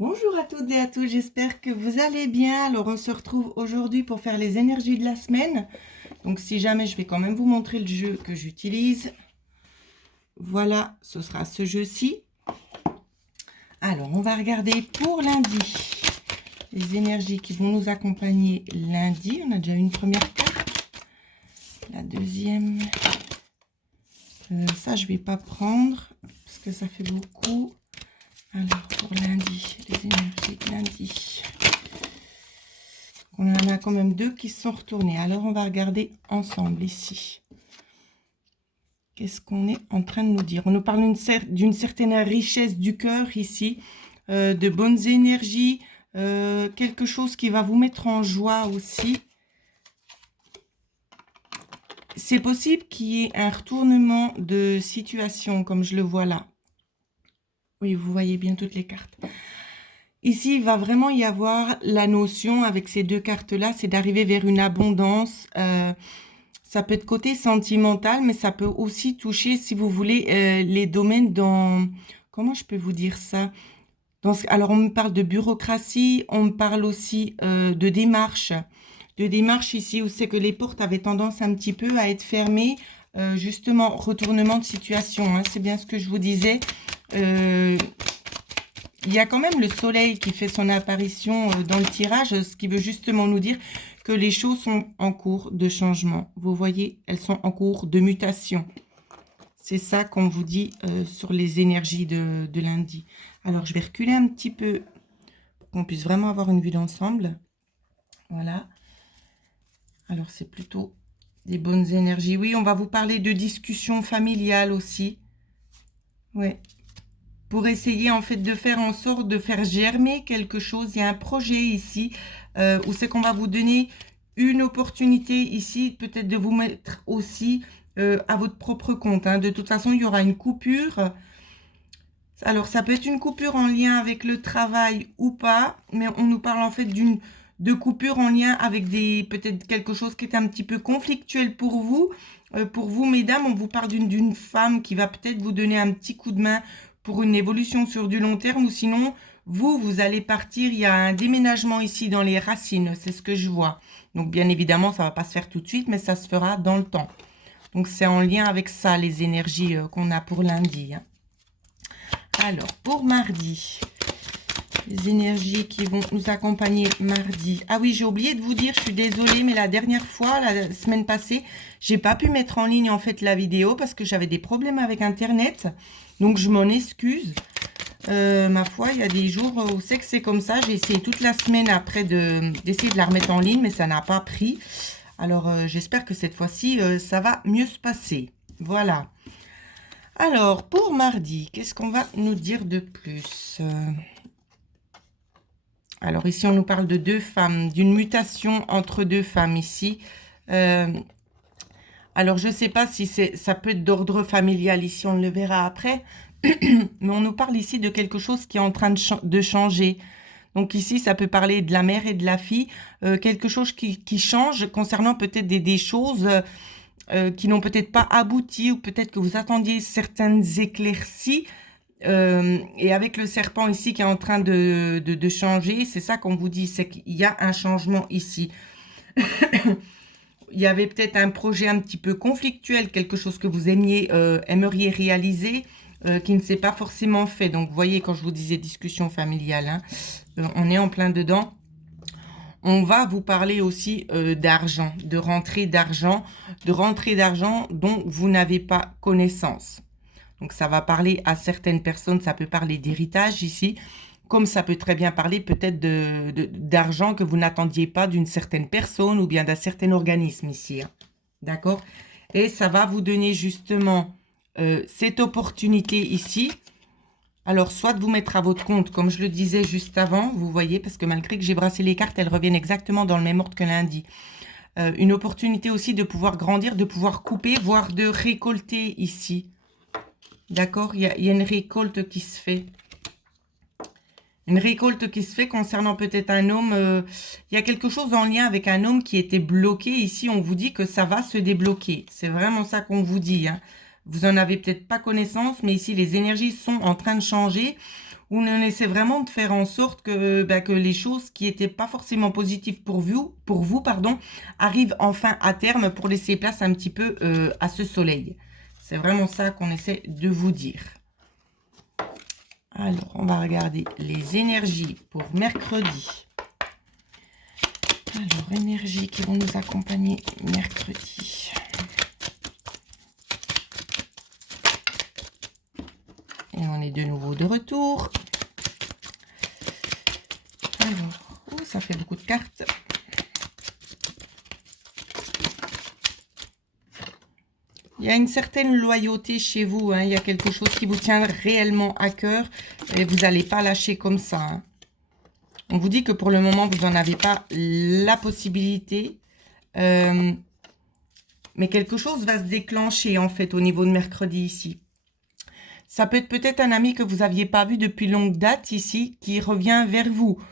Bonjour à toutes et à tous, j'espère que vous allez bien. Alors on se retrouve aujourd'hui pour faire les énergies de la semaine. Donc si jamais je vais quand même vous montrer le jeu que j'utilise. Voilà, ce sera ce jeu-ci. Alors on va regarder pour lundi les énergies qui vont nous accompagner lundi. On a déjà une première carte. La deuxième, ça je vais pas prendre parce que ça fait beaucoup. Alors pour lundi, les énergies de lundi. On en a quand même deux qui se sont retournés. Alors, on va regarder ensemble ici. Qu'est-ce qu'on est en train de nous dire? On nous parle d'une certaine richesse du cœur ici, de bonnes énergies, quelque chose qui va vous mettre en joie aussi. C'est possible qu'il y ait un retournement de situation, comme je le vois là. Oui, vous voyez bien toutes les cartes. Ici, il va vraiment y avoir la notion avec ces deux cartes-là, c'est d'arriver vers une abondance. Ça peut être côté sentimental, mais ça peut aussi toucher, si vous voulez, les domaines dans... Comment je peux vous dire ça? Alors, on me parle de bureaucratie, on me parle aussi de démarche. De démarche ici où c'est que les portes avaient tendance un petit peu à être fermées. Justement, retournement de situation, hein, c'est bien ce que je vous disais. Il y a quand même le soleil qui fait son apparition dans le tirage, ce qui veut justement nous dire que les choses sont en cours de changement. Vous voyez, elles sont en cours de mutation. C'est ça qu'on vous dit sur les énergies de lundi. Alors, je vais reculer un petit peu pour qu'on puisse vraiment avoir une vue d'ensemble. Voilà. Alors, c'est plutôt des bonnes énergies. Oui, on va vous parler de discussions familiales aussi. Ouais. Pour essayer en fait de faire en sorte de faire germer quelque chose. Il y a un projet ici où c'est qu'on va vous donner une opportunité ici, peut-être de vous mettre aussi à votre propre compte. Hein. De toute façon, il y aura une coupure. Alors, ça peut être une coupure en lien avec le travail ou pas, mais on nous parle en fait de coupure en lien avec peut-être quelque chose qui est un petit peu conflictuel pour vous. Pour vous, mesdames, on vous parle d'une femme qui va peut-être vous donner un petit coup de main pour une évolution sur du long terme, ou sinon, vous allez partir. Il y a un déménagement ici dans les racines, c'est ce que je vois. Donc, bien évidemment, ça ne va pas se faire tout de suite, mais ça se fera dans le temps. Donc, c'est en lien avec ça, les énergies qu'on a pour lundi. Hein. Alors, pour mardi, les énergies qui vont nous accompagner mardi. Ah oui, j'ai oublié de vous dire, je suis désolée, mais la dernière fois, la semaine passée, j'ai pas pu mettre en ligne en fait la vidéo parce que j'avais des problèmes avec Internet. Donc, je m'en excuse. Ma foi, il y a des jours où c'est que c'est comme ça. J'ai essayé toute la semaine après d'essayer de la remettre en ligne, mais ça n'a pas pris. Alors, j'espère que cette fois-ci, ça va mieux se passer. Voilà. Alors, pour mardi, qu'est-ce qu'on va nous dire de plus? Alors, ici, on nous parle de deux femmes, d'une mutation entre deux femmes ici. Alors, je ne sais pas si ça peut être d'ordre familial, ici, on le verra après. Mais on nous parle ici de quelque chose qui est en train de changer. Donc ici, ça peut parler de la mère et de la fille. Quelque chose qui change concernant peut-être des choses... qui n'ont peut-être pas abouti ou peut-être que vous attendiez certaines éclaircies. Et avec le serpent ici qui est en train de changer, c'est ça qu'on vous dit, c'est qu'il y a un changement ici. Il y avait peut-être un projet un petit peu conflictuel, quelque chose que vous aimeriez réaliser, qui ne s'est pas forcément fait. Donc, vous voyez, quand je vous disais discussion familiale, hein, on est en plein dedans. On va vous parler aussi d'argent, de rentrée d'argent dont vous n'avez pas connaissance. Donc, ça va parler à certaines personnes, ça peut parler d'héritage ici, comme ça peut très bien parler peut-être d'argent que vous n'attendiez pas d'une certaine personne ou bien d'un certain organisme ici. Hein. D'accord? Et ça va vous donner justement cette opportunité ici. Alors, soit de vous mettre à votre compte, comme je le disais juste avant, vous voyez, parce que malgré que j'ai brassé les cartes, elles reviennent exactement dans le même ordre que lundi. Une opportunité aussi de pouvoir grandir, de pouvoir couper, voire de récolter ici. D'accord? Il y a une récolte qui se fait. Une récolte qui se fait concernant peut-être un homme. Il y a quelque chose en lien avec un homme qui était bloqué. Ici, on vous dit que ça va se débloquer. C'est vraiment ça qu'on vous dit. Hein. Vous en avez peut-être pas connaissance, mais ici, les énergies sont en train de changer. on essaie vraiment de faire en sorte que, que les choses qui n'étaient pas forcément positives pour vous, pardon, arrivent enfin à terme pour laisser place un petit peu à ce soleil. C'est vraiment ça qu'on essaie de vous dire. Alors, on va regarder les énergies pour mercredi. Alors, énergies qui vont nous accompagner mercredi. Et on est de nouveau de retour. Alors, oh, ça fait beaucoup de cartes. Il y a une certaine loyauté chez vous. Hein. Il y a quelque chose qui vous tient réellement à cœur. Et vous n'allez pas lâcher comme ça. Hein. On vous dit que pour le moment, vous n'en avez pas la possibilité. Mais quelque chose va se déclencher en fait au niveau de mercredi ici. Ça peut être peut-être un ami que vous n'aviez pas vu depuis longue date ici, qui revient vers vous.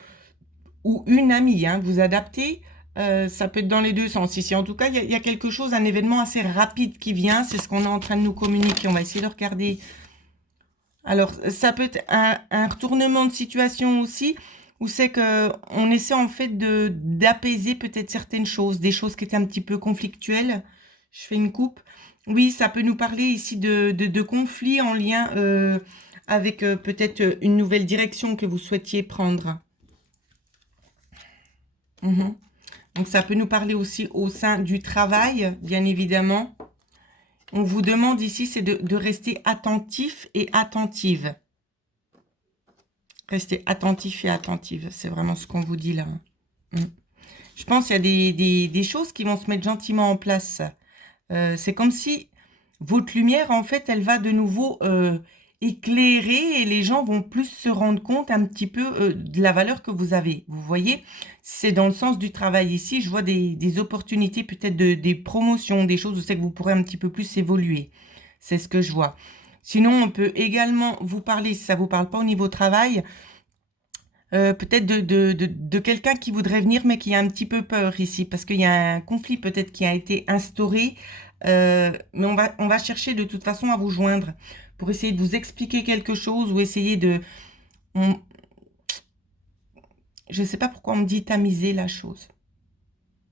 Ou une amie, hein, vous adaptez. Ça peut être dans les deux sens ici. En tout cas, il y a quelque chose, un événement assez rapide qui vient. C'est ce qu'on est en train de nous communiquer. On va essayer de regarder. Alors, ça peut être un retournement de situation aussi, où c'est qu'on essaie en fait d'apaiser peut-être certaines choses, des choses qui étaient un petit peu conflictuelles. Je fais une coupe. Oui, ça peut nous parler ici de conflits en lien avec peut-être une nouvelle direction que vous souhaitiez prendre. Donc, ça peut nous parler aussi au sein du travail, bien évidemment. On vous demande ici, c'est de rester attentif et attentive. Restez attentif et attentive. C'est vraiment ce qu'on vous dit là. Je pense qu'il y a des choses qui vont se mettre gentiment en place. C'est comme si votre lumière, en fait, elle va de nouveau éclairer et les gens vont plus se rendre compte un petit peu de la valeur que vous avez. Vous voyez, c'est dans le sens du travail ici. Je vois des opportunités, peut-être des promotions, des choses où c'est que vous pourrez un petit peu plus évoluer. C'est ce que je vois. Sinon, on peut également vous parler, si ça ne vous parle pas au niveau travail, peut-être de quelqu'un qui voudrait venir, mais qui a un petit peu peur ici, parce qu'il y a un conflit peut-être qui a été instauré, mais on va chercher de toute façon à vous joindre pour essayer de vous expliquer quelque chose ou essayer de... Je ne sais pas pourquoi on me dit tamiser la chose.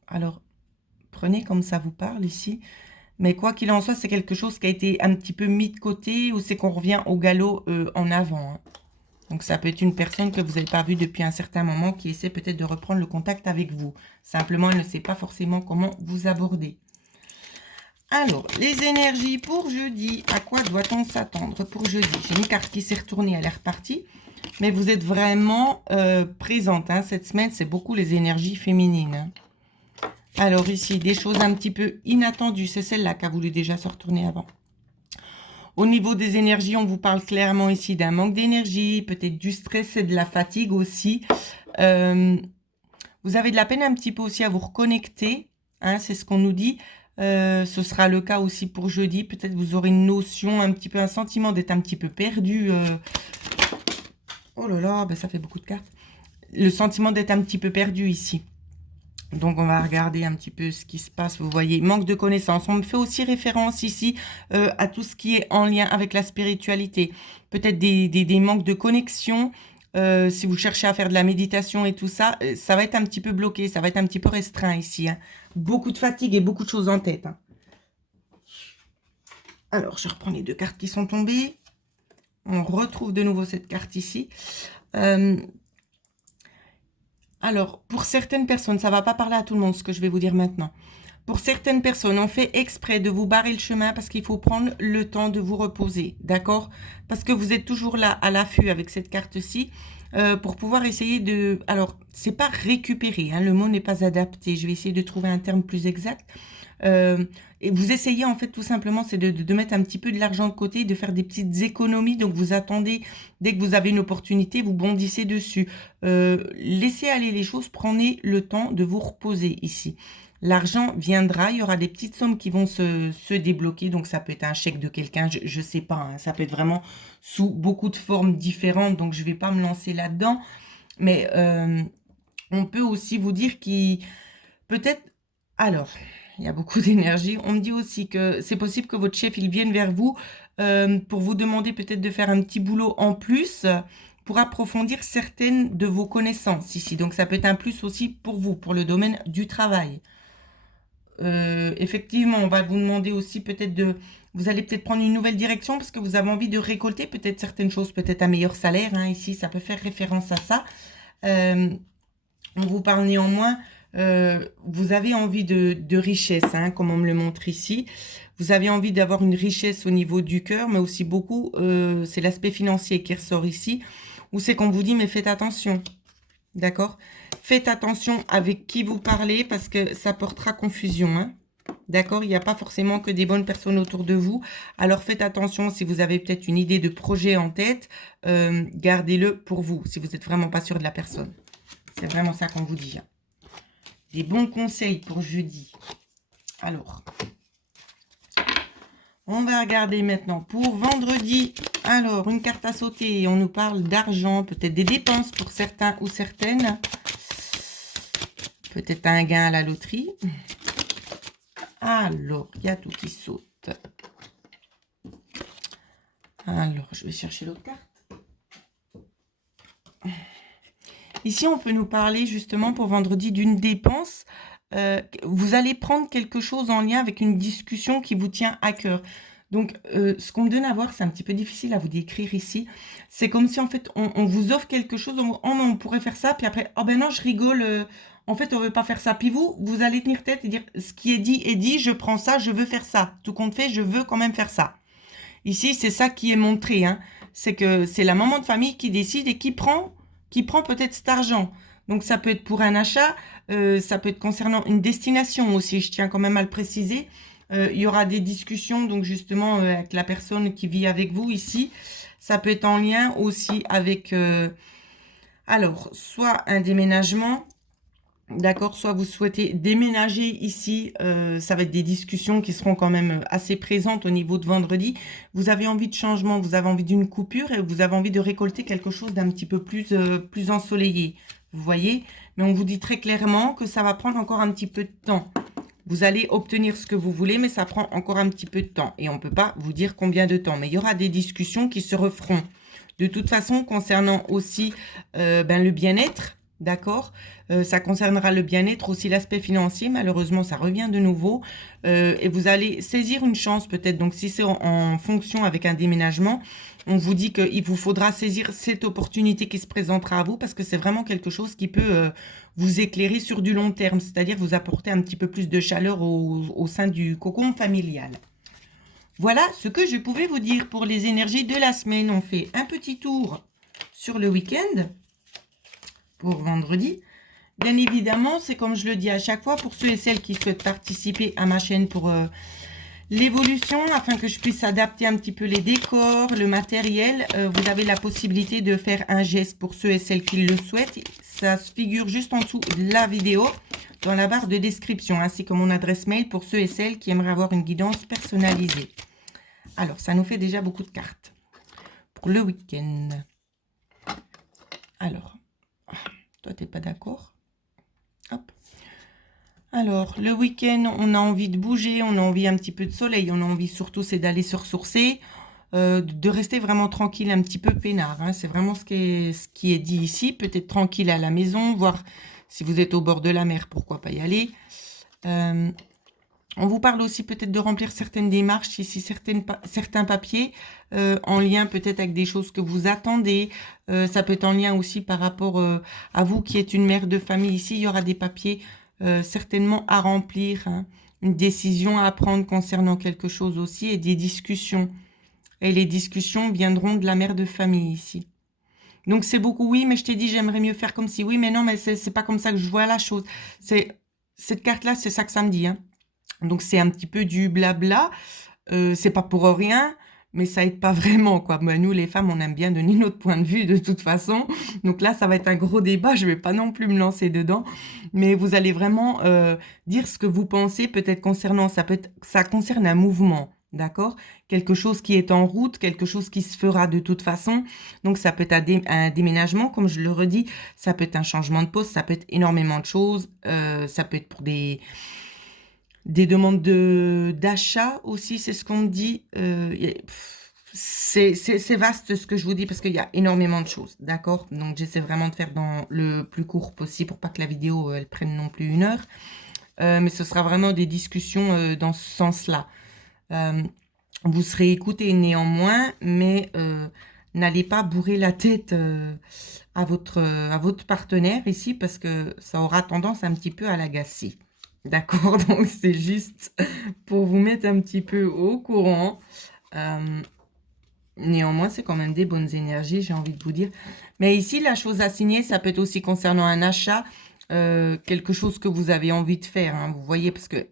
Alors, prenez comme ça vous parle ici. Mais quoi qu'il en soit, c'est quelque chose qui a été un petit peu mis de côté ou c'est qu'on revient au galop en avant. Hein. Donc, ça peut être une personne que vous n'avez pas vue depuis un certain moment qui essaie peut-être de reprendre le contact avec vous. Simplement, elle ne sait pas forcément comment vous aborder. Alors, les énergies pour jeudi. À quoi doit-on s'attendre pour jeudi? J'ai une carte qui s'est retournée, elle est repartie. Mais vous êtes vraiment présente. Hein. Cette semaine, c'est beaucoup les énergies féminines. Hein. Alors ici, des choses un petit peu inattendues. C'est celle-là qui a voulu déjà se retourner avant. Au niveau des énergies, on vous parle clairement ici d'un manque d'énergie, peut-être du stress et de la fatigue aussi. Vous avez de la peine un petit peu aussi à vous reconnecter. Hein, c'est ce qu'on nous dit. Ce sera le cas aussi pour jeudi. Peut-être vous aurez une notion, un petit peu un sentiment d'être un petit peu perdu. Oh là là, ben ça fait beaucoup de cartes. Le sentiment d'être un petit peu perdu ici. Donc, on va regarder un petit peu ce qui se passe. Vous voyez, manque de connaissances. On me fait aussi référence ici à tout ce qui est en lien avec la spiritualité. Peut-être des manques de connexion. Si vous cherchez à faire de la méditation et tout ça, ça va être un petit peu bloqué. Ça va être un petit peu restreint ici. Hein. Beaucoup de fatigue et beaucoup de choses en tête. Hein. Alors, je reprends les deux cartes qui sont tombées. On retrouve de nouveau cette carte ici. Alors, pour certaines personnes, ça ne va pas parler à tout le monde, ce que je vais vous dire maintenant. Pour certaines personnes, on fait exprès de vous barrer le chemin parce qu'il faut prendre le temps de vous reposer, d'accord? Parce que vous êtes toujours là, à l'affût avec cette carte-ci, pour pouvoir essayer de... Alors, c'est pas récupérer, hein, le mot n'est pas adapté. Je vais essayer de trouver un terme plus exact. Et vous essayez en fait tout simplement, c'est de mettre un petit peu de l'argent de côté, de faire des petites économies. Donc vous attendez, dès que vous avez une opportunité, vous bondissez dessus. Laissez aller les choses, prenez le temps de vous reposer ici. L'argent viendra, il y aura des petites sommes qui vont se débloquer. Donc ça peut être un chèque de quelqu'un, je ne sais pas. Hein, ça peut être vraiment sous beaucoup de formes différentes. Donc je ne vais pas me lancer là-dedans. Mais on peut aussi vous dire qu'il peut-être... Alors... Il y a beaucoup d'énergie. On me dit aussi que c'est possible que votre chef il vienne vers vous pour vous demander peut-être de faire un petit boulot en plus pour approfondir certaines de vos connaissances ici. Donc, ça peut être un plus aussi pour vous, pour le domaine du travail. Effectivement, on va vous demander aussi peut-être de... Vous allez peut-être prendre une nouvelle direction parce que vous avez envie de récolter peut-être certaines choses, peut-être un meilleur salaire. Hein, ici, ça peut faire référence à ça. On vous parle néanmoins, vous avez envie de richesse, hein, comme on me le montre ici. Vous avez envie d'avoir une richesse au niveau du cœur, mais aussi beaucoup, c'est l'aspect financier qui ressort ici, où c'est qu'on vous dit, mais faites attention, d'accord? Faites attention avec qui vous parlez, parce que ça portera confusion, hein. D'accord? Il n'y a pas forcément que des bonnes personnes autour de vous. Alors faites attention, si vous avez peut-être une idée de projet en tête, gardez-le pour vous, si vous n'êtes vraiment pas sûr de la personne. C'est vraiment ça qu'on vous dit. Hein. Des bons conseils pour jeudi. Alors, on va regarder maintenant pour vendredi. Alors, une carte à sauter. On nous parle d'argent, peut-être des dépenses pour certains ou certaines. Peut-être un gain à la loterie. Alors, il y a tout qui saute. Alors, je vais chercher l'autre carte. Ici, on peut nous parler justement pour vendredi d'une dépense. Vous allez prendre quelque chose en lien avec une discussion qui vous tient à cœur. Donc, ce qu'on me donne à voir, c'est un petit peu difficile à vous décrire ici. C'est comme si, en fait, on vous offre quelque chose, on pourrait faire ça, puis après, oh ben non, je rigole, en fait, on veut pas faire ça. Puis vous allez tenir tête et dire, ce qui est dit, je prends ça, je veux faire ça. Tout compte fait, je veux quand même faire ça. Ici, c'est ça qui est montré, hein. C'est que c'est la maman de famille qui décide et qui prend peut-être cet argent. Donc, ça peut être pour un achat, ça peut être concernant une destination aussi, je tiens quand même à le préciser. Il y aura des discussions, donc justement, avec la personne qui vit avec vous ici. Ça peut être en lien aussi avec, alors, soit un déménagement, d'accord, soit vous souhaitez déménager ici, ça va être des discussions qui seront quand même assez présentes au niveau de vendredi. Vous avez envie de changement, vous avez envie d'une coupure et vous avez envie de récolter quelque chose d'un petit peu plus ensoleillé, vous voyez. Mais on vous dit très clairement que ça va prendre encore un petit peu de temps. Vous allez obtenir ce que vous voulez, mais ça prend encore un petit peu de temps. Et on ne peut pas vous dire combien de temps. Mais il y aura des discussions qui se referont. De toute façon, concernant aussi le bien-être, d'accord, ça concernera le bien-être, aussi l'aspect financier. Malheureusement, ça revient de nouveau. Et vous allez saisir une chance peut-être. Donc, si c'est en fonction avec un déménagement, on vous dit qu'il vous faudra saisir cette opportunité qui se présentera à vous parce que c'est vraiment quelque chose qui peut vous éclairer sur du long terme, c'est-à-dire vous apporter un petit peu plus de chaleur au sein du cocon familial. Voilà ce que je pouvais vous dire pour les énergies de la semaine. On fait un petit tour sur le week-end pour vendredi. Bien évidemment, c'est comme je le dis à chaque fois, pour ceux et celles qui souhaitent participer à ma chaîne pour l'évolution, afin que je puisse adapter un petit peu les décors, le matériel, vous avez la possibilité de faire un geste pour ceux et celles qui le souhaitent. Ça se figure juste en dessous de la vidéo, dans la barre de description, ainsi que mon adresse mail pour ceux et celles qui aimeraient avoir une guidance personnalisée. Alors, ça nous fait déjà beaucoup de cartes pour le week-end. Alors, toi, tu n'es pas d'accord? Hop. Alors, le week-end, on a envie de bouger, on a envie un petit peu de soleil, on a envie surtout, c'est d'aller se ressourcer, de rester vraiment tranquille, un petit peu peinard. Hein. C'est vraiment ce qui est dit ici. Peut-être tranquille à la maison, voir si vous êtes au bord de la mer, pourquoi pas y aller. On vous parle aussi peut-être de remplir certaines démarches, ici certains papiers, en lien peut-être avec des choses que vous attendez. Ça peut être en lien aussi par rapport à vous qui êtes une mère de famille. Ici, il y aura des papiers certainement à remplir, hein, une décision à prendre concernant quelque chose aussi et des discussions. Et les discussions viendront de la mère de famille ici. Donc, c'est beaucoup oui, mais je t'ai dit, j'aimerais mieux faire comme si oui, mais non, mais c'est pas comme ça que je vois la chose. Cette carte-là, c'est ça que ça me dit, hein. Donc, c'est un petit peu du blabla. C'est pas pour rien, mais ça aide pas vraiment, quoi. Ben, nous, les femmes, on aime bien donner notre point de vue de toute façon. Donc là, ça va être un gros débat. Je vais pas non plus me lancer dedans. Mais vous allez vraiment dire ce que vous pensez, peut-être concernant... Ça concerne un mouvement, d'accord? Quelque chose qui est en route, quelque chose qui se fera de toute façon. Donc, ça peut être un déménagement, comme je le redis. Ça peut être un changement de poste. Ça peut être énormément de choses. Ça peut être pour des demandes d'achat aussi, c'est ce qu'on me dit. c'est vaste ce que je vous dis parce qu'il y a énormément de choses, d'accord? Donc, j'essaie vraiment de faire dans le plus court possible pour pas que la vidéo, elle prenne non plus 1 heure. Mais ce sera vraiment des discussions dans ce sens-là. Vous serez écouté néanmoins, mais n'allez pas bourrer la tête à votre partenaire ici parce que ça aura tendance un petit peu à l'agacer. D'accord? Donc, c'est juste pour vous mettre un petit peu au courant. Néanmoins, c'est quand même des bonnes énergies, j'ai envie de vous dire. Mais ici, la chose à signer, ça peut être aussi concernant un achat, quelque chose que vous avez envie de faire. Hein, vous voyez, parce que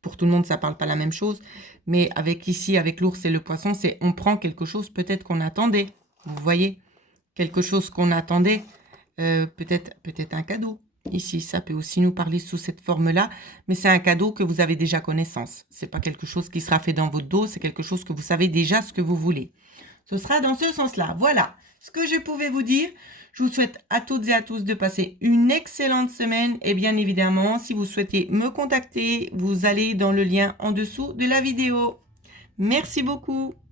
pour tout le monde, ça parle pas la même chose. Mais avec ici, avec l'ours et le poisson, c'est on prend quelque chose peut-être qu'on attendait. Vous voyez, quelque chose qu'on attendait, peut-être un cadeau. Ici, ça peut aussi nous parler sous cette forme-là, mais c'est un cadeau que vous avez déjà connaissance. C'est pas quelque chose qui sera fait dans votre dos, c'est quelque chose que vous savez déjà ce que vous voulez. Ce sera dans ce sens-là. Voilà ce que je pouvais vous dire. Je vous souhaite à toutes et à tous de passer une excellente semaine. Et bien évidemment, si vous souhaitez me contacter, vous allez dans le lien en dessous de la vidéo. Merci beaucoup.